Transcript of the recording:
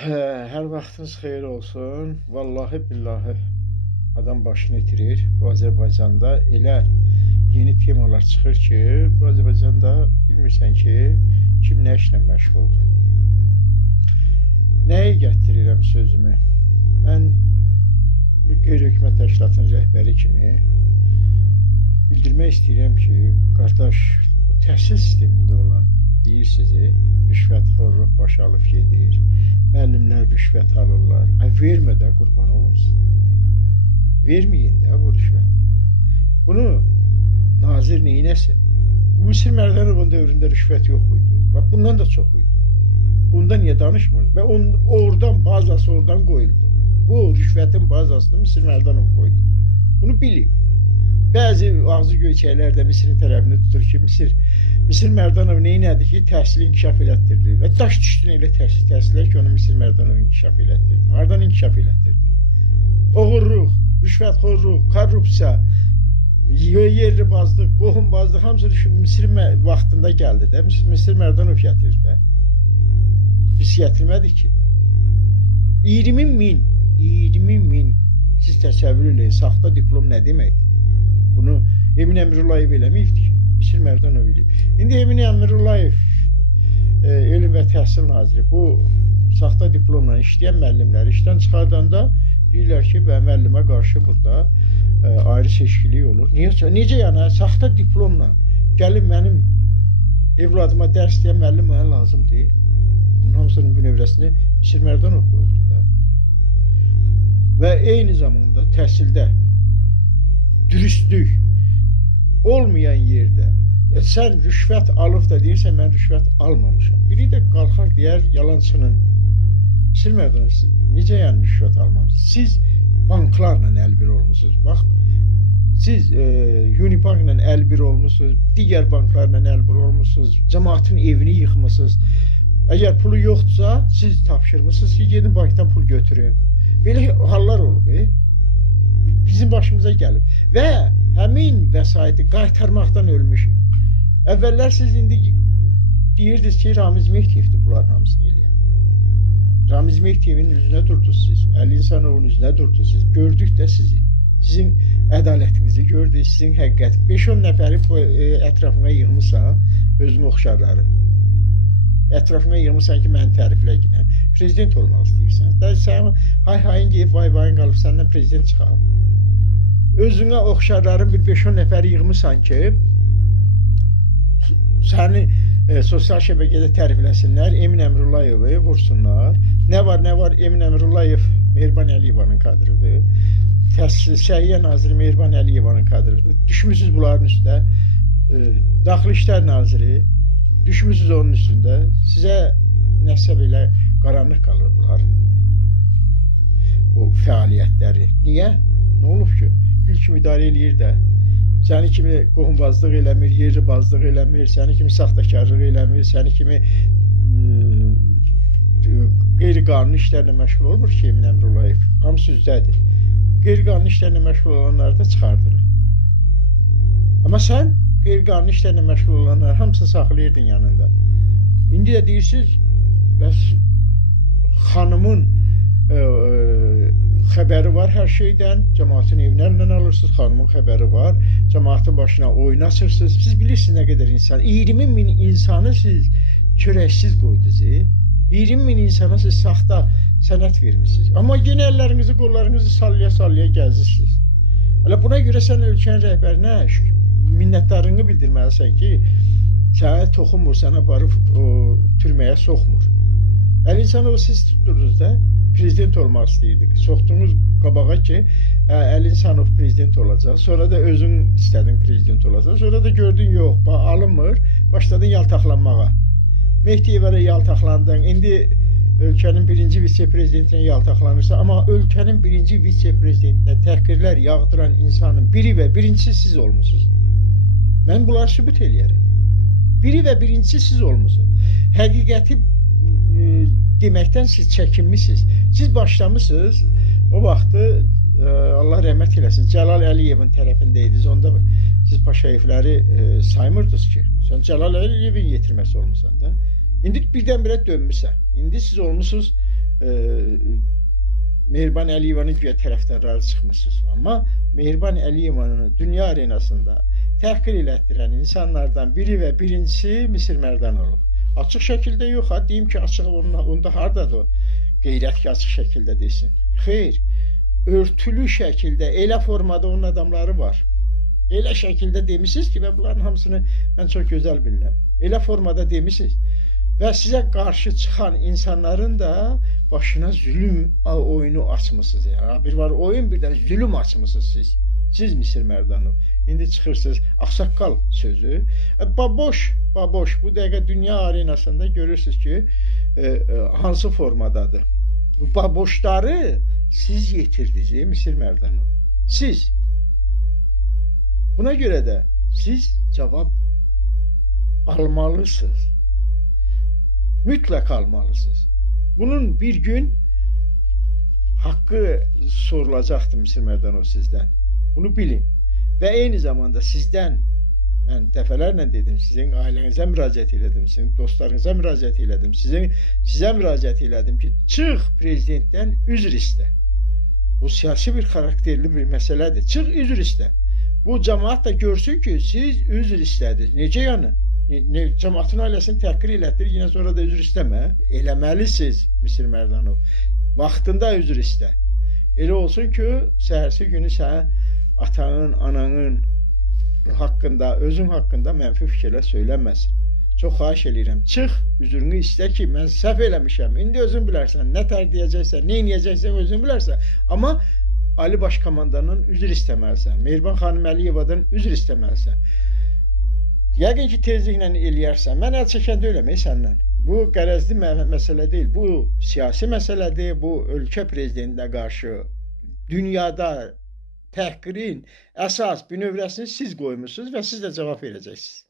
Her vaxtınız xeyir olsun. Vallahi billahi adam başını itirir. Bu Azərbaycanda elə yeni temalar çıxır ki, bu Azərbaycanda bilmirsən ki, kim nə işlə məşğuldur. Nəyi gətirirəm sözümü? Mən bu qeyri-hökumət təşkilatının rəhbəri kimi bildirmək istəyirəm ki, qardaş, bu təhsil sistemində olan deyirsiniz, rüşvətxorluq baş alıb gedir. Müəllimlər rüşvət alırlar. Vermə də, qurban olun siz. Verməyin də bu rüşvət. Bunu nazir neynəsin? Müsir Mərdanovun dövründə rüşvət yox idi. Bak bundan da çox idi. Bunda niyə danışmırdı? Və oradan bazası oradan qoyuldu. Bu rüşvətin bazasını Müsir Mərdanov qoydu. Bunu bilin. Bəzi ağzı göyçəklər də Misirin tərəfini tutur ki, Misir Mərdanov neynədi ki, təhsili inkişaf elətdirdi. Daş düşdün elə təhsillər ki, onu Misir Mərdanov inkişaf elətdirdi. Hardan inkişaf elətdirdi? Oğurluq, rüşvətxorluq, korrupsiya, yerli-bazlıq, qohum-bazlıq hamısı Misir vaxtında gəldi də. Misir Mərdanov gətirdi də. Biz gətirmədik ki. 20 min siz təsəvvür eləyin, saxta diplom nə deməkdir? Bunu Emin Əmrullayev eləməyibdir ki. Misir Mərdanov eləyib. İndi Emin Əmrullayev Elm və Təhsil Naziri bu saxta diplomla işləyən müəllimləri işdən çıxardanda deyirlər ki, müəllimə qarşı burada ayrı seçkilik olur. Necə yəni? Saxta diplomla gəlin mənim evladıma dərs deyən müəllim mənə lazım deyil. Bunun hamısının bünövrəsini Misir Mərdanov qoyubdur da. Və eyni zamanda təhsildə dürüstlük olmayan yerdə sən rüşvət alıb da deyirsən mən rüşvət almamışam. Biri də qalxar deyər yalançının. Misir Mərdanov, siz necə yəni rüşvət almamısınız? Siz banklarla əlbir olmuşsunuz. Bax, siz Unibankla əlbir olmuşsunuz, digər banklarla əlbir olmuşsunuz, cəmaatın evini yıxmışsınız. Əgər pulu yoxdursa, siz tapşırmışsınız ki, gedin bankdan pul götürün. Belə hallar olub. Bizim başımıza gəlib. Və həmin vəsaiti qaytarmaqdan ölmüşük. Əvvəllər siz indi deyirdiniz ki, Ramiz Mehdiyevdir bunların hamısını eləyən. Ramiz Mehdiyevin üzünə durdunuz siz. Əli İnsanovun üzünə durdunuz siz. Gördük də sizi. Sizin ədalətinizi gördük, sizin həqiqət. 5-10 nəfəri ətrafına yığmışsan, özünü oxşarları. Ətrafına yığmışsan ki, məni təriflə yine. Prezident olmaq istəyirsən. Sən hay-hayın geyib, vay-vayın qalıb, səndən prezident çıxar. Özünə oxşarların bir 5-10 nəfəri yığmışsan ki, səni sosial şəbəkədə tərifləsinlər, Emin Əmrullayevi vursunlar. Nə var, Emin Əmrullayev Mehriban Əliyevanın kadrıdır. Səhiyyə naziri Mehriban Əliyevanın kadrıdır. Düşmüşsünüz bunların üstə. Daxili İşlər naziri düşmüşsünüz onun üstündə. Sizə nəsə belə qaranlıq qalır bunların o fəaliyyətləri. Niyə? Nə olub ki? Gül kimi idarə eləyir də. Səni kimi qohumbazlıq eləmir, yerli-bazlıq eləmir, səni kimi saxtakarlıq eləmir, səni kimi qeyri-qanuni işlərlə məşğul olmur ki, Emin Əmrullayev. Hamısı üzdədir. Qeyri-qanuni işlərlə məşğul olanları da çıxardırıq. Amma sən qeyri-qanuni işlərlə məşğul olanları hamısını saxlayırdın yanında. İndi də deyirsiniz, xanımın xəbəri var hər şeydən, cəmaatın evlərindən alırsınız, xanımın xəbəri var, cəmaatın başına oynasırsınız. Siz bilirsiniz nə qədər insan, 20 min insanı siz çörəksiz qoydunuz. 20 min insana siz saxta sənət vermişsiniz. Amma yenə əllərinizi, qollarınızı sallaya-sallaya gəzirsiniz. Hələ buna görə sən ölkənin rəhbərinə minnətdarlığını bildirməlisən ki, sənə toxunmur, sənə barıb türməyə soxmur. Əli İnsanov siz tutdurdunuz da, prezident olmaq istəyirdik. Soxdunuz qabağa ki, Əli İnsanov prezident olacaq. Sonra da özün istədin prezident olacaq. Sonra da gördün yox, alınmır, başladın yaltaqlanmağa. Mehdiyevə yaltaqlandın. İndi ölkənin birinci vitse-prezidentinə yaltaqlanırsa, amma ölkənin birinci vitse-prezidentinə təhqirlər yağdıran insanın biri və birincisi siz olmuşsunuz. Mən bunları sübut eləyərəm. Biri və birincisi siz olmuşsunuz. Həqiqəti deməkdən siz çəkinmişsiniz. Siz başlamışsınız, o vaxtı Allah rəhmət eləsin, Cəlal Əliyevin tərəfindəydiniz. Onda siz Paşayevləri saymırdınız ki. Sən Cəlal Əliyevin yetirməsi olmuşsan da. İndi birdən-birə dönmüsən. İndi siz olmuşsunuz Mehriban Əliyevanın güya tərəfdarları çıxmısınız. Amma Mehriban Əliyevanı dünya arenasında təhqir elətdirən insanlardan biri və birincisi Misir Mərdanov. Açıq şəkildə yox, deyim ki, açıq onda hardadır o? Qeyrət ki, açıq şəkildə desin. Xeyr, örtülü şəkildə, elə formada onun adamları var. Elə şəkildə demişsiniz ki, və bunların hamısını mən çox gözəl bilirəm. Elə formada demişsiniz. Və sizə qarşı çıxan insanların da başına zülüm oyunu açmışsınız. Yani. Bir var oyun, bir də zülüm açmışsınız siz. Siz Misir Mərdanov. İndi çıxırsınız ağsaqqal sözü. Baboş. Bu dəqiqə dünya arenasında görürsünüz ki, hansı formadadır. Bu baboşları siz yetirdiniz Misir Mərdanov. Siz. Buna görə də siz cavab almalısınız. Mütləq almalısınız. Bunun bir gün haqqı sorulacaqdır Misir Mərdanov sizdən. Bunu bilin. Və eyni zamanda sizdən, mən dəfələrlə dedim, sizin ailənizə müraciət elədim, sizin dostlarınıza müraciət elədim, sizə müraciət elədim ki, çıx prezidentdən üzr istə. Bu siyasi bir xarakterli bir məsələdir. Çıx üzr istə. Bu cəmaat da görsün ki, siz üzr istədiniz. Necə yəni? Cəmaatın ailəsini təhqir elətdir, yine sonra da üzr istəmə. Eləməlisiniz Misir Mərdanov. Vaxtında üzr istə. Elə olsun ki, səhərsi günü sən atanın, ananın haqqında, özün haqqında mənfi fikirlər söyləməsin. Çox xahiş edirəm. Çıx, üzrünü istə ki, mən səhv eləmişəm. İndi özün bilərsən, nə tər deyəcəksən, nə inəyəcəksən özün bilərsən. Amma Ali Başkomandanın üzr istəməlisən. Mehriban xanım Əliyevadan üzr istəməlisən. Yəqin ki, tezliklə eləyərsən. Mən əl çəkəndə eləmək səndən. Bu qərəzli məsələ deyil. Bu siyasi məsələdir. Bu ölkə prezidentinə qarşı dünyada təhqirin əsas bünövrəsini siz qoymuşsunuz və siz də cavab verəcəksiniz.